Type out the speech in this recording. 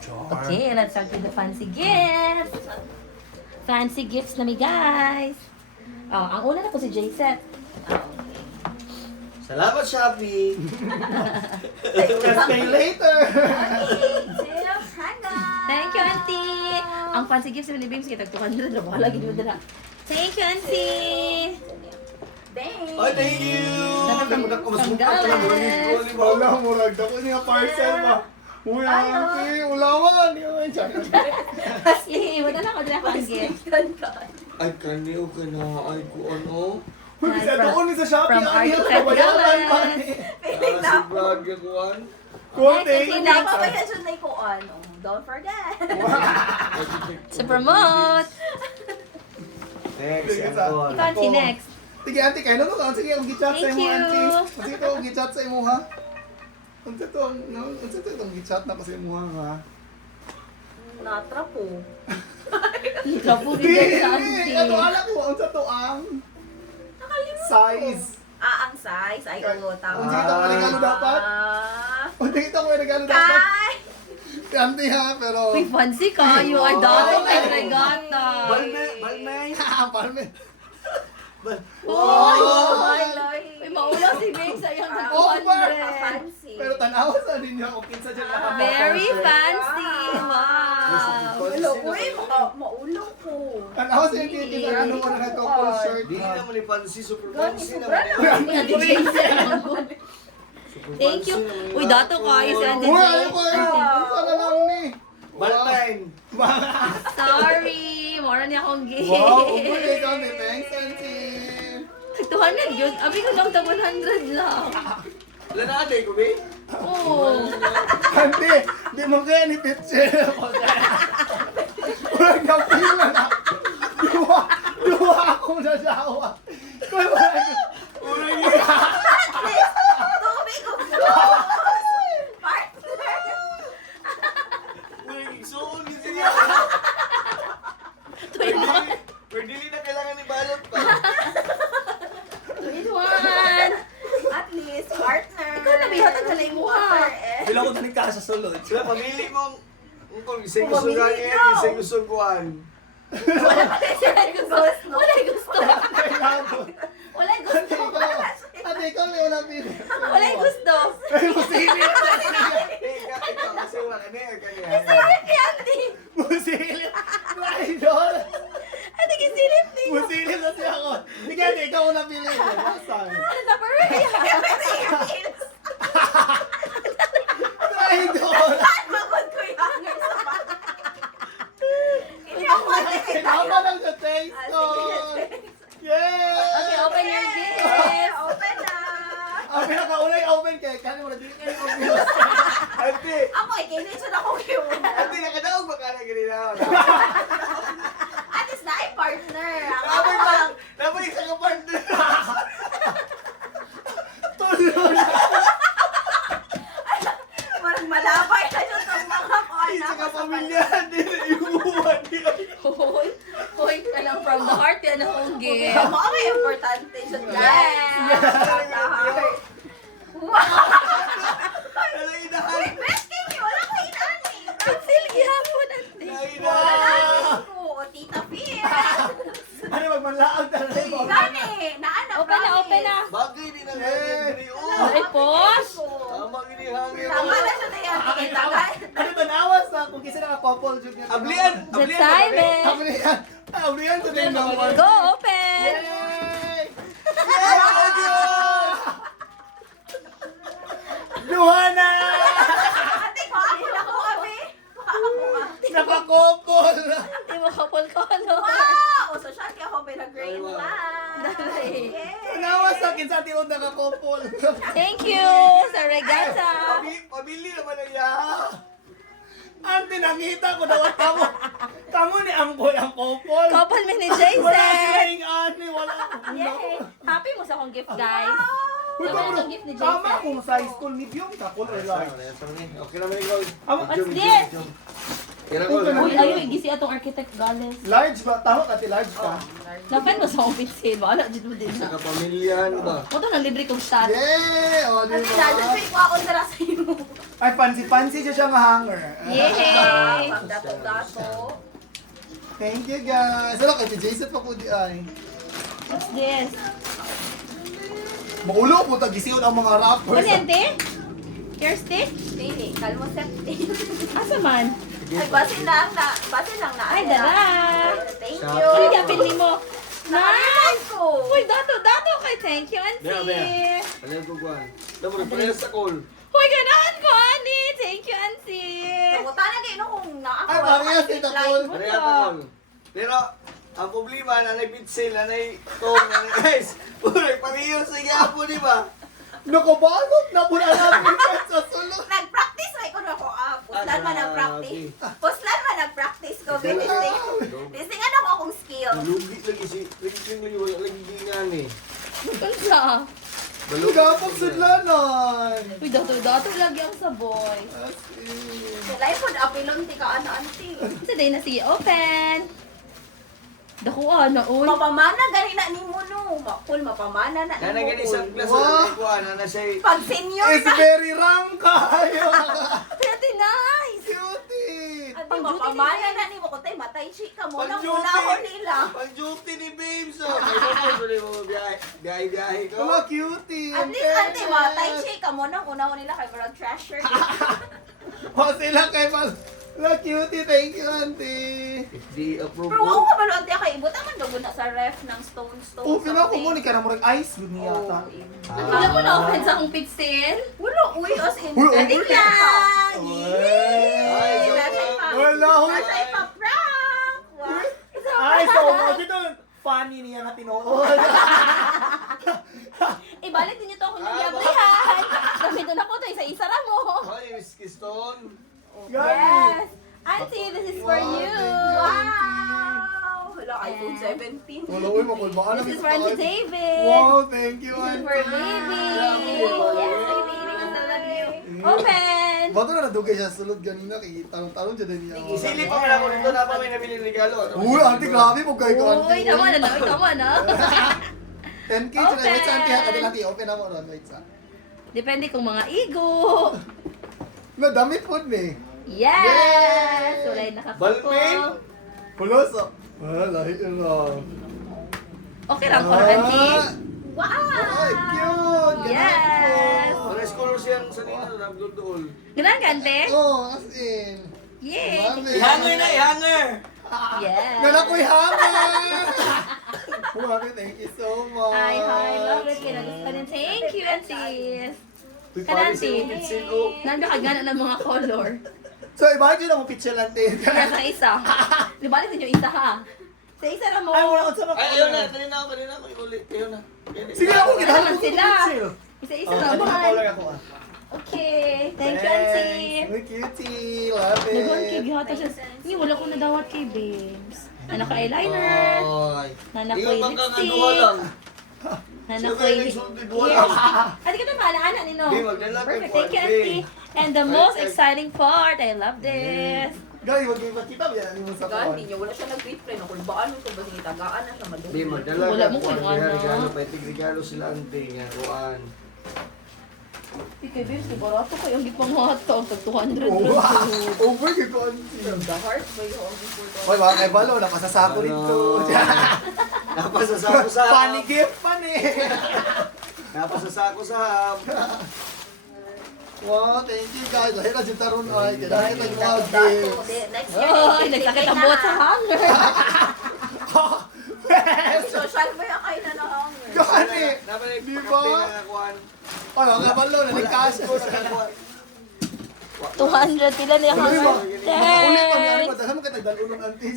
Okay, let's start with the fancy gifts. Fancy gifts na mi, guys. Oh, ang una na po si J-Set. Oh, Salamat, Shopee! Stay later! thank you, Auntie. Ang fancy gifts ni Bims, kita 200 na bahala gid mo dira. Thank you, Auntie. Thanks. Oh, thank you! Nagdamudak ko mas mukha Sandales. ka lang. Wala mo ragda ko niya parcel ba? Uy, auntie, ulawan! Yay, wala na ako dira pang gift. Ay, kaniyo ka na. Ay, ko ano? Uy, bisa doon sa Shopee, From ano yung Architect kabayaran pa Dallas. ni? Si Brad Yaguan. Konting! Next, Hindi pa ba yan siya na ko ano? Don't forget. To promote. Next, Sige, Angkol. Ikaw, Auntie, next. Sige, auntie, kayo na no? Sige, ang gichat sa Thank imo, you. auntie. Sige, ito, ang gichat sa imo, ha? Ang ito, no? Ang ito, ang gichat na kasi imo, ha? Natra po. Trapo Hindi, din sa hindi! Auntie. Ito, alam ko, ang ito ang Nakalimutan size. ko. Ang size. Ay, oo, tama. Ang sige, ito, regalo dapat? Ah, Ang sige, ito, regalo dapat? Kay! Si auntie, ha? Pero... Uy, fancy ka. You are dato kay Regata. Balmay! Palme. Oh! Ay, Loy. Uy, maulaw si Bims sa iyong Over! 200. Fancy. Pero tanawa sa ninyo, kung kinsa dyan nakapapal. Very fancy. Wow. Ulo, uy, maulo ko. Tanawa sa inyo, kinsa ano mo na ito, full shirt. Di naman ni Fancy, super Gani, fancy sobra naman. na. Ang Ate Jason. Thank you. Uy, dato ka. Si Ate Uy, Jason. ano ko yun? Kinsa na lang ni? Valentine! Sorry. Mora niya akong gift. Wow, uy, ikaw ni Thanks, auntie. 200 yun. Abi ko lang tag 100 lang. Wala na ate ko, be? Oo. Auntie, di mo kaya ni picture. Uy, kapila na. Duwa akong nasawa. Uy, Tubig ko. Partner. Uy, suon din siya. Pero dili na kailangan ni balot pa. 21. At least, partner. Ikaw na, Bihat, ang halay mo, ha? Bila ko tanig ka sa sulod. Sila, pamili mong kung isang gusto Pumamili gangin, ikaw. isang gusto kuhan. Wala gusto. Wala gusto. Wala gusto. Ate, ikaw na yung napili. Wala gusto. Ay, musili. Ikaw, kasi wala ka niya, kanya. Ay, Auntie. Musili. Idol. Ate, kisilip ni. Musili na siya ako. Sige, ate, ikaw ang napili. Basta. Naparaya. Idol. Magod ko yung sa bata. Hindi ako Tama lang sa taste ko. Yay! Okay, open your gift. Open na. Ang pinakaunay open kay kani mo na dili kay obvious. Ate! Ako, ikinitsun ako kayo. Ate, nakadaog ba ka na ganina? At least na ay partner. Napay pa! Napay isa ka partner! Tulog. Parang malabay na yun sa mga Isa ka pamilya! Hindi na iuwan niya! Hoy, hoy, alam from the heart yan ang gift. Mo may importante siya. Yes. Wow! Alam inahan! Uy, best game yun. Wala ko inani. Conceal gihapon, Auntie. Inahan! ko. O, Tita Pia. Ano magmanlaag talaga mo? Gani. Naana. Open na, open na. Bagay din ang hangin diri. Ay, pos. Tama gini hangin. Tama na siya na yan. Ano ba nawas na kung kisa naka-couple jud nga. Ablian! The Ablian! time. Ablian. Ablian to din naman. Go, open. Yay! Luhana! Ate ko, ako na ko, Abi. Naka-couple. Di mo kapol ko, ano? Wow! O, so siya kaya ako pinag-grade Aywa. lang. Dali. Nawas sa akin sa tiyon naka-couple. Thank you sa regata. Pabili naman ang yaha! Ante, nakita ko daw at kamo. Kamo ni Angkol ang couple. Couple mi ni Wala sila Jason. yung ani, wala. Yay! Happy mo sa akong gift, guys. Uy, Ito kamo, ang gift ni tama Jason. kung sa school ni Piyong kapul or large. Okay naman ikaw. What's this? Kira ko. Uy, ayaw, igisi atong architect Gales. Large ba? Taho ka, large ka. Lapan mo sa office sale. Wala, dito mo din Isa na. ka pamilya, ano ba? Ito nang libre kong shot. Yay! O, di Ate, na, just ba? pick ko ako na sa iyo. Ay, fancy-fancy siya nga hanger. Yay! Dato-dato. Thank you guys. Wala kay Jason pa po di ay. What's this? Maulo po tagisiyon ang mga rappers. Kuryente? Hair stick? Dili, kalmo septi. Asa man? Ay, basin lang na. Ay, dara! Thank Sa- you. Uy, yapin ni mo. Nice! ko. Uy, dato kay thank you, Bea, Auntie. Alam ko kuan. Dapat parehas sa call. Uy, ganahan ko, Annie. Thank you, Auntie. Kamuta na kayo kung na ako. Ay, parehas kita, Paul. Parehas sa call. Pero, ang problema, nanay pitsil, nanay tong, nanay guys. Puro, parehas sa gapo, di ba? Nakabalot na po na namin sa sulod. Nag-practice ay ko na ko. Puslan man nag-practice. Puslan man nag-practice ko. Listing ano ko akong skill. Lugi lagi si, lagi nga ni. Kansa? Gapang sudlanan. Uy, dato lagi ang saboy. As in. Lain po na apilon ti ka ano-anti. Sa day na sige open. Dako na, uy. Mapamana gani na ni mo no. Makul mapamana na Nanay gani sa mo. class, Wow. nanay kuan, nanay say, Pag senior It's na. very wrong kayo. Pero nice. Cutie. At Pang duty mapamana ni na ni mo kutay matay chi ka mo nang Pang duty. unahon nila. pang duty ni babes, oh. May sabon ko mo biyahe ko. Mga cutie. At least ante matay chi ka mo nang unahon nila kay Brad Treasure. O sila kay Mal. La cutie, thank you, auntie. If di approve Pero ko. ako kabalo ante kay ibot man daw na sa ref ng stone. Oh, pinakumuni ka na mo rin ice. Good niya yata. Wala mo na open sa akong pitsil. Wala, uy, as in. Uy, Ating uy. lang! Ay, so, Wala, huy. Nasa ipa-prank! Wow. Ay, so, dito, funny niya na tinuod. Ibalik din ito akong nagyabrihan. Gamitin ako ito, isa-isa ra mo. Ay, Miss Kiston. Yes. Auntie, this is for Wow, you. thank you. Wow! Hala, iPhone 17. Wala, uy, makulbaan na This is kita for Auntie tayo. David. Wow, thank you, This is auntie. for baby. Yes, baby. I love you. Open. Bato na nadugay siya sa sulod ganina, kay talong-talong siya din niya. Isili pa man ako dito na pa may nabili regalo. Uy, auntie, grabe mo kay ko, Uy, tama na. 10K, Open. wait sa auntie, ha, auntie, open na mo ron, wait sa. Depende kung mga igo. Na, damit po ni. Yes! Walay nakakako. Balmain? Pulos, oh. Wala, lang. Okay lang for auntie. Wow! Ay, cute! Yes! Para scholar siyang sa nino na dool. Ganun ka, ante? Oh, as in. Yay! Mami. Ihanger na, ihanger! Yes! Gala ko'y hammer! Mami, thank you so much. Hi, love it. Kinagustuhan din. Thank you, aunties. Uy, Kanante. pare siya pitsil, oh. Nanda ka gana ng mga color. So, ibalik nyo lang mo picture lang din. Kaya sa isa. Libalik din yung isa, ha? Sa isa na mo. Ay, wala ko sa Ay, ayun na, kanina ako, ulit. Ayun na. Sige ako, Wala kinahan naman ko sila. picture. Isa-isa Oh, na ano mo. na color ako, ah. Okay. Thank you, auntie. Uy, cutie. Love it. Nagawin kay Gihata siya. Ni, wala ko nadawat kay babes. Nana ko eyeliner. Ay. Nana ko Ikaw bang lipstick. kakaduwa lang? Nana Siya ko kayo nagsultid wala. Ate ka na pala, anak ni no. Di, magdala ka Perfect. po, Thank you, Ate. auntie. And the most exciting part, I love this. Guys, wag yung makita. Yan mo sa Gandhi niya, wala siya nag-refrain. Kung baan mo ito ba tagaan na siya Di, madumi. magdala Wala ka mo po. kung Ang ano. regalo, pwede regalo sila ante nga. Kuan. Kay babes, di barato ko yung gipang hotdog. Tag 200 Oh, lang. wow. Over yung konti. The heart ba yung important? Hoy, mga kay Balo, napasasako dito. Napasasako sa Funny gift pa ni. Napasasako sa Wow, thank you guys. Dahil na si Taron ay, kailangan kita yung mga Dato. gifts. Next year, Ay, nagsakit ang buhat sa hanger. Social ba yung kayo na nahanger? Gani! Napalay Di ba? pagkape na kuan. Ay, mga kay Balo, nanikas ko sa 200 pila niya hanger. Ulit pag yan, Thanks! madala mo kita dalunong auntie.